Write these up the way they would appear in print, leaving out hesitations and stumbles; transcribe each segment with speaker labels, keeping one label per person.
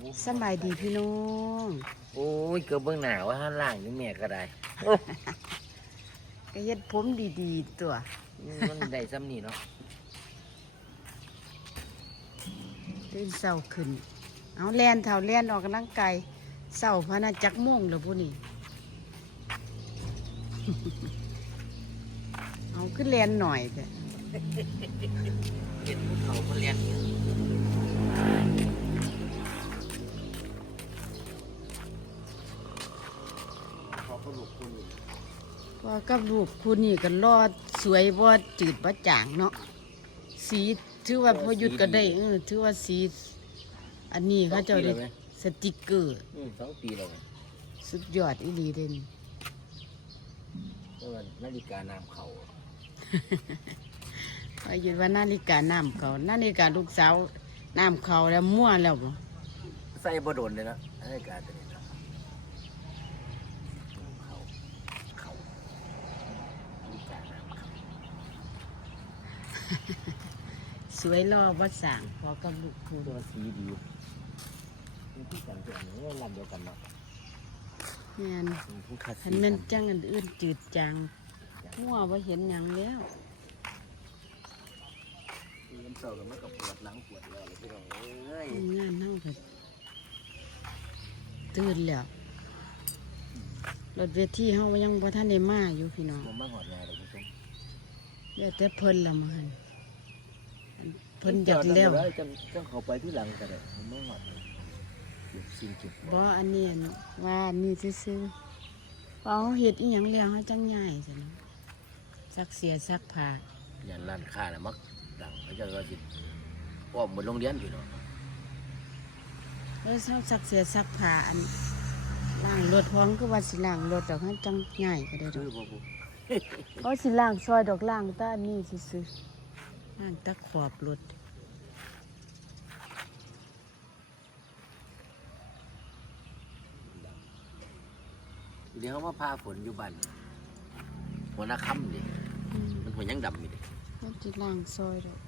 Speaker 1: สบายดีพี่น้อง
Speaker 2: โอ้ยเกือบเบื้องหน้าว่าห้าล่างนี่แม่ก็ได้
Speaker 1: ก็เฮ็ดผมดีๆตัว
Speaker 2: มันได้ซ้ำนี่เนาะ
Speaker 1: ตื่นเช้าขึ้น เอาแล่นเท่าแล่นออกกำลังกายเช้าพะนะจักโมงแล้วผู้นี้ เอาขึ้นแล่นหน่อยเถอะ
Speaker 2: เห็นภูเขาเขาเรียนเขาก็ลูกคุณ
Speaker 1: ว่ากับลูกคุณนี่ก็รอดสวยบ่จืดบ่จางเนาะสีถือว่าพอหยุดก็ได้ถือว่าสีอันนี้เขาเจ้าได้สติกเกอร์
Speaker 2: 2 ปีแล้วไง
Speaker 1: สุดยอดอีหลีเด่น
Speaker 2: เพราะว่านาฬิกาน้ำเขา
Speaker 1: ว่าหยุดว่านาฬิกาน้ำเขานาฬิกาลูกสาวน้ำเขาแล้วมั่วแล้วบ่
Speaker 2: ใส่บ่โดนเลยนะนาฬิกาตัวนี้นะเขานาฬิกาน้ำเขา
Speaker 1: สวยรอบ่สร้างพอกับลูกคุณ
Speaker 2: ตัวสีดีนี่ที่กันตัวนี้ลำเดียวกันเนาะ
Speaker 1: แม่น
Speaker 2: ผู้คัด
Speaker 1: คันแม่นจังอันอื่นจืดจางมั่วบ่เห็นหยังแล้ว
Speaker 2: น้ำเสาร์มันก็ปวดหลังปวดแล้วเลยพี่น้องเอ้ย
Speaker 1: งานเฮาก็ตื่นแล้วรถเวทีเฮายังบ่ทันได้มาอยู่พี่น้อง
Speaker 2: ผมมาหอดงานเลยคุณผู้ชม
Speaker 1: เดี๋ยวแต่เพิ่นละมื้อหั่นอันเพิ่นอยากแล้ว
Speaker 2: จังเขาไปที่หลังก็ได้ผมมาหอดเลยเก็บสิ่งเก็บ
Speaker 1: บ่อันนี้น่ะว่าอันนี้ซื่อๆเอาเฮ็ดอีหยังแล้วเฮาจังย้ายซั่นซักเสียซักผ้า
Speaker 2: ยันร้านค้าน่ะมักดังเขาจะก็จิอ้อมบนโรงเรียนพี่น้อง
Speaker 1: เฮาซักเสียซักผ้าอันล้างรถพร้อมก็ว่าสิล้างรถดอกเฮาจังย้ายก็ได้ด
Speaker 2: คือ อก บ่กู
Speaker 1: เพราะสิล้างซอยดอกล้างตาอันนี้ซื่อๆล้างตะขอบรถ
Speaker 2: เดี๋ยวเขามาพาฝนอยู่บ้านหัวหน้าค่ำนี่มันหัวยังดำอยู่ดิ
Speaker 1: มันสิล้างซอยดอก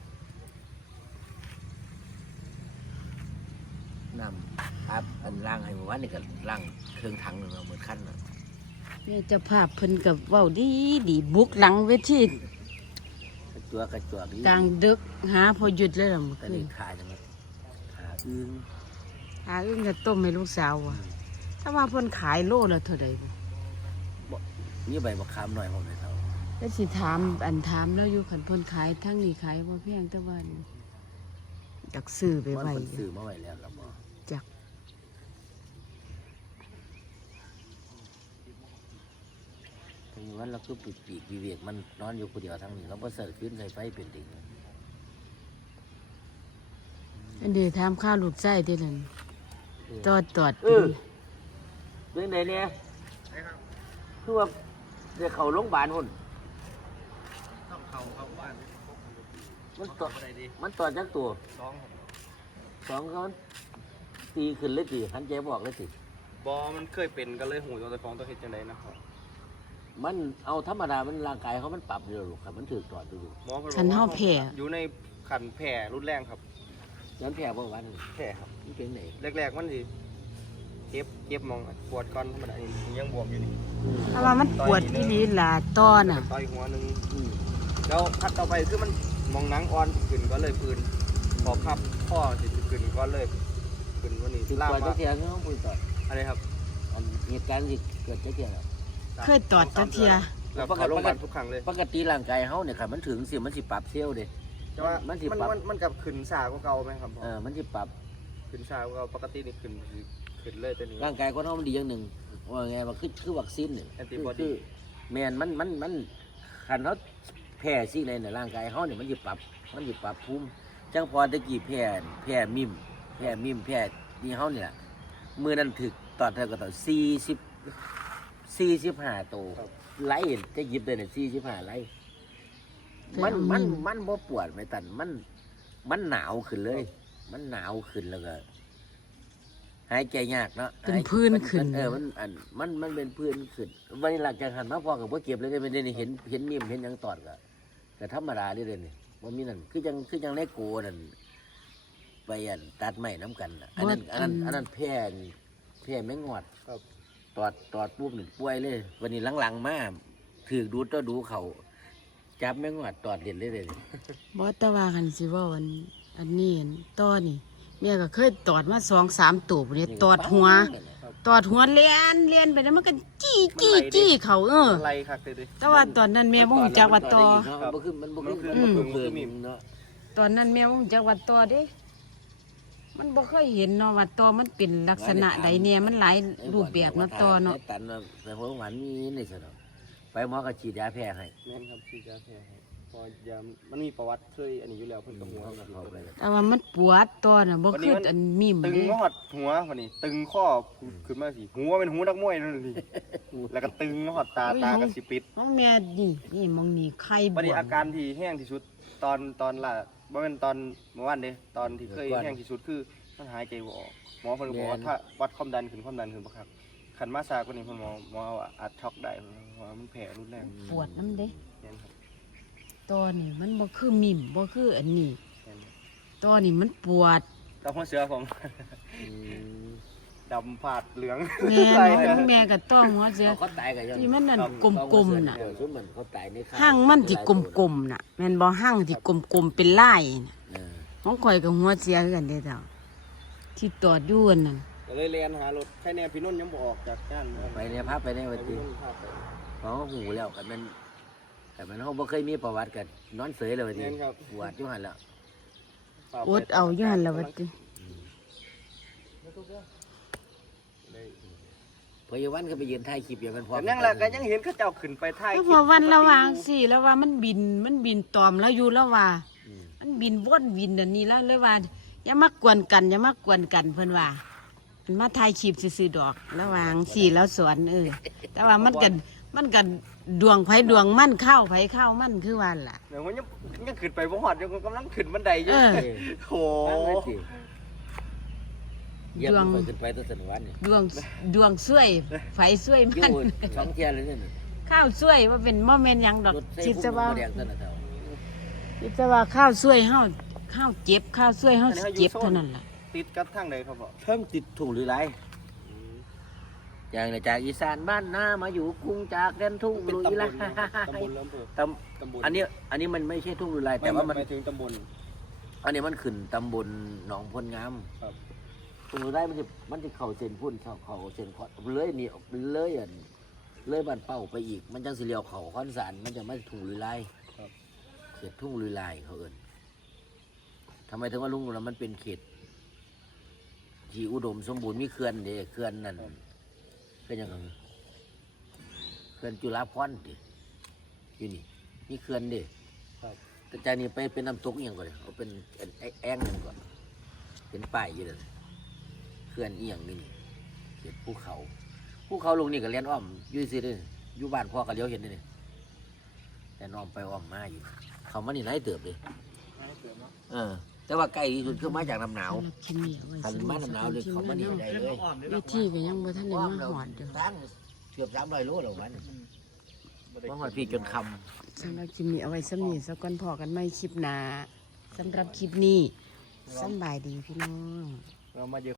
Speaker 2: น้ำครับอันล่างให้เมื่อวานนี่ก็ล่างเครื่องถังนึงเหมือนขั้นน่ะ
Speaker 1: แม่เจ้าภาพเพิ่นก็เว้าดีบุกหลังเวที
Speaker 2: กระจัวกระจวก
Speaker 1: กลางดึกหาพอหยุดเลยล่ะเมื่อ
Speaker 2: ก็
Speaker 1: คื
Speaker 2: ได้
Speaker 1: น
Speaker 2: ขาจังเลยขาอึ้ง
Speaker 1: หาอึ้งจะต้มให้ลูกสาวว่ะถ้าว่าเพิ่นขายโลละเท่าใดบ่
Speaker 2: นี่ใบมะขามหน่อยผมเลยเท่า
Speaker 1: แล้วสิถามแล้วอยู่คันเพิ่นขายทั้งนี้ขายบ่แพงแต่ว่านี่อยากซื้อไป
Speaker 2: มัน
Speaker 1: ไว้
Speaker 2: คนซื้อมาไว้แล้วครับบ่
Speaker 1: จัก
Speaker 2: ทั้งวันเราคือปิดปีกวิเวกมันนอนอยู่คนเดียวทั้งนี้เราบ่เสิร์ฟขึ้นใส่ไฟเป็นดิ่ง
Speaker 1: อันนี้ถามข้าวลูกไส้เด้นั่นตอด
Speaker 2: เรื่องไหนเนี่ยคือว่าเดี๋ยวเขาโรงพยาบาลหุ่น
Speaker 3: ต้องเข้าบ้าน
Speaker 2: มันตอด
Speaker 3: อะไรดี
Speaker 2: มันตอดจากตัว
Speaker 3: 2 ครับ
Speaker 2: 2เขาตีขึ้นเลยตีหันใจบอกเลยสิ
Speaker 3: บอมันเคยเป็นก็เลยหูตัวแต่ของตัวเฮ็ดจังไดนะครับ
Speaker 2: มันเอาธรรมดามันร่างกายเขามันปรับอยู่หรอกครับมันถือตอดอยู่
Speaker 3: หมอเพิ่น
Speaker 1: คันเฮาแพ้
Speaker 3: อยู่ในขันแผ่รุนแรงครับ
Speaker 2: ย้อนแผลเมื่อวัน
Speaker 3: แผ่ครับ
Speaker 2: มันเป็นไหน
Speaker 3: แรกๆมันสิเจ็บมองปวดก่อนธรรมดานี่ยังบวมอยู่นี่
Speaker 1: ถ้าว่ามันปวดอีหลีล่ะตอน่ะ
Speaker 3: ต่อยหัวหนึง
Speaker 2: อืม
Speaker 3: แล้วคัดต่อไปคือมันมองหนังอ่อนขึ้นก็เลยปืนพอพับข้อสิขึ้นก็เลยขึ้นวันนี้
Speaker 2: ถือ
Speaker 3: ล่า
Speaker 2: ตอด
Speaker 3: มา
Speaker 2: จักเทียคือเขาพูดตอด
Speaker 3: อะไรครับ
Speaker 2: อันเหตุการณ์ที่เกิดจักเทียแล้ว
Speaker 1: เคยตอดจักเที่ย
Speaker 3: แล้วเข้าโรงพยาบาลทุกครั้งเลย
Speaker 2: ปกติร่างกายเขาเนี่ยครับมันถึงสิมันสิปรับเซลล์เด้
Speaker 3: แต่ว่า
Speaker 2: มันสิปรับ
Speaker 3: มันกับขึ้นสากว่าเก่าไหมครับพ่อ
Speaker 2: มันสิปรับ
Speaker 3: ขึ้นสากว่าเก่าปกตินี่ขึ้นเลยตัวนี้
Speaker 2: ร่างกายคนเขามันดีอย่างหนึ่งว่าไงมันคือวัคซีนเนี่ย
Speaker 3: Antibody
Speaker 2: คือแมนมันขันเขาแพ้สิ่งใดในร่างกายเขาเนี่ยมันจะปรับภูมิจังพอตะกี้แพ้มิมแพ้นี่เขาเนี่ยมือนั้นถึกตอนเธอก็ต่อ45ตัวไล่จะหยิบเลยเนี่ย45ไล่มันบ่ปวดไม่ตันมันหนาวขึ้นเลย มันหนาวขึ้นแล้วก็หายใจยากเนาะ
Speaker 1: เป็นพื้นขึ้น
Speaker 2: มันเป็นพื้นขึ้นวันนี้หลังจากหันมาพอกับว่าเก็บเลยได้ไม่ได้เห็นนิ่มเห็นหยังตอดก็ธรรมดาเรื่อยๆนี่ว่ามีนั่นคือยังเลโก้นั่นไปตัดไม้น้ำกันน่ะอันนั้นแพร่แมงงอด
Speaker 3: ครับ
Speaker 2: ตอดปุ๊บนี่ป่วยเลย วันนี้หลังๆมาถือดูตัวดูเขาจับแมงงอดตอดเด็ดเลย
Speaker 1: บ่แตะว่าคันสิเว่าอันนี้ตอนี่แม่ก็เคยตอดมา2-3ตัวพุ่นนี่ตอดหัวเลียนไปแล้วมันก็จี้เขา
Speaker 3: อะไรคักเลยดิ
Speaker 1: แต่ว่าตอนนั้นแม่บ่ฮู้จักว่าตอ
Speaker 2: มันบ่คือมันบ่คือ
Speaker 3: อืม
Speaker 2: เพิ่มเนาะ
Speaker 1: ตอนนั้นแม่บ่ฮู้จักว่าตอเด้มันบ่เคยเห็นเนาะว่าตอมันเป็นลักษณะใดเนี่ยมันหลายรูปแบบเนาะตอเนาะ
Speaker 2: ตันแต่พวกหวานมีนี่ซะเนาะไปหมอก็ฉีดยาแพ้ให้
Speaker 3: แม่นครับที่จะแพ้ให้พอยามันมีประวัติเคยอันนี้อยู่แล้วเพิ่นกับหัว
Speaker 2: เข้าไปเลย
Speaker 1: แต่ว่ามันปวดตอน่ะบ่คืออันมิม
Speaker 3: ตึง
Speaker 1: เด้
Speaker 3: งอดหัววันนี้ตึงข้อขึ้นมาสิหัวเป็นหูนักมวยนั่นสิแล้วก็ตึงงอดตากับสิปิด
Speaker 1: น้องแม่นี่มองนี่ไข้บ
Speaker 3: วันนี้
Speaker 1: ว
Speaker 3: อาม การที่แห้งที่สุดตอนละบ่แม่นตอนเมื่อวานเด้ตอนที่เคยแห้งที่สุดคือมันหายใจบ่ออกหมอเพิ่นก็บอกว่าถ้าวัดความดันขึ้นบ่ครับคันมาซากว่านี้เพิ่นหมอว่าอาจช็อกได้เพราะว่ามันแผลรุนแรง
Speaker 1: ปวดน้ำเด้
Speaker 3: แม่นครับ
Speaker 1: ตอนี่มันบ่คือมิมบ่คืออันนี้
Speaker 3: แม่นครับ
Speaker 1: ตอนี่มันปวด
Speaker 3: ตาหัวเสือผม ดำผาดเหลือง
Speaker 1: แม่
Speaker 3: ใส่
Speaker 1: น้องแม่ก็ต้องหัวเสือ
Speaker 2: เขาตายกันยัง
Speaker 1: ที่มันนั่นกลมๆน่ะ
Speaker 2: ซุ่มมันเขาตายใน
Speaker 1: ห้างมันที่กลมๆน่ะแม่นบ่ห้างที่กลมๆเป็นลายน่ะของข่อยกับหัวเสือคือกันเด้อเจ้าที่ตอดอยู่นั่น
Speaker 3: ก็เลยเรียนหารถใครแน่พี่นุ่นยังบ่ออกจากบ้าน
Speaker 2: ไปในภาพไปในวันที่เขาหูแล้วกันมันแต่มันเขาบ่เคยมีประวัติกันนอนเสยเลยวันนี้ปวดอยู่หันแล้ว
Speaker 1: อดเอาอยู่หั่นล่ะว่าติ
Speaker 2: พอยวันก็ไปยืนถ่ายคลิปอย่างมันพอ
Speaker 3: แต่ยังล่ะก็ยังเห็นเขาเจ้าขึ้นไปท้าย
Speaker 1: แล้วพอวันระหว่างสิแล้วว่ามันบินตอมแล้วอยู่แล้วว่า มันบินวนบินอันนี้แล้วเลยว่าอย่ามากวนกันเพิ่นว่ามันมาถ่ายคลิปซื่อๆดอกระหว่างสี่แล้วสอนแต่ว่ามันกันดวงไผดวงมั่นเข้าไผเข้ามั่นคือว่าล่ะ
Speaker 3: เดี๋ยวมันยังขึ้นไปบ่ฮอดยังกำลังขึ้นบันไดอยู่โอ้
Speaker 2: เยี่ยมไปขึ้นไปตัวสนวันนี่
Speaker 1: ดวงช่วยไฟช่วย
Speaker 2: อยู่
Speaker 1: มัน
Speaker 2: ช่องเทียนเลยเนี่ย
Speaker 1: ข้าวช่วยว่าเป็นบ่แม่นหยังดอก
Speaker 2: รถใส่
Speaker 1: คิด
Speaker 2: พุ่
Speaker 1: ซะ
Speaker 2: ง
Speaker 1: ว่า
Speaker 2: มาแดงต้นน่ะเท่า
Speaker 1: คิดซะว่าข้าวช่วยเฮาข้าวเจ็บข้าวช่วยเฮาเจ็บเท่านั้นล่ะ
Speaker 3: ติดกับทางใดครับบ่
Speaker 2: เพิ่มติดถุงหรือไรจากอีสานบ้านนามาอยู่กรุงจากแดนทุ่ง
Speaker 3: เป็น
Speaker 2: ลุย
Speaker 3: ตำบ
Speaker 2: ละ
Speaker 3: ลตำบลอำเภอ
Speaker 2: ตำอันนี้มันไม่ใช่ทุ่งลุยไรแต่ว่ามัน
Speaker 3: หมายถึงตำบล
Speaker 2: อันนี้มันขึ้นตำบลหนองพลงาม
Speaker 3: ครับ
Speaker 2: ทุ่งลุยไรมันจะเข่าเส้นพุ่นเข่าเส้นคอเลยนี่เลยบ้านเป้าไปอีก มันจังสิเลียวเข่าคอนสารมันจะไม่ทุ่งลุยไรเขตทุ่งลุยไรเขาเอิ้นทำไมถึงว่าลุงเรามันเป็นเขตที่อุดมสมบูรณ์มีเขื่อนเด้เขื่อนนั่นเป็นยังไงเขื่อนจุฬาภรณ์ดิอยู่นี่มีเขื่อนเด้แต่ใจนี่ไปเป็นน้ำตกอหย่างก่อนเอาเป็นแอ่งหนึ่งก่อนเป็นป้ายอยู่เลยเขื่อนอีหยังนี่เขตภูเขาลงนี่ก็เลี้ยนอ้อมอยู่สิเด้อยู่บ้านพ่อก็เลี้ยวเห็นนี่แต่น้อมไปอ้อมมาอยู่เขามานี่ไหนเติบเลยแต่ว่าใกล้ที่สุดคือมาจากน้ำหนาว
Speaker 1: สำหรับคลิปนี้เอาไว้
Speaker 2: คันมาน้ำหนาวเลยเขามานี่ได้เลย
Speaker 1: เวทีก็ยังบ่ทันได้มาหอดอยู่
Speaker 2: ตั้งเกือบ300 โลแล้ววันมาหอดพี่จนคำ
Speaker 1: สำหรับคลิปนี้เอาไว้สำนี้สักก่อนพอกันใหม่คลิปหน้าสำหรับคลิปนี้สำบายดีพี่น้อง
Speaker 3: เรามาเยอะ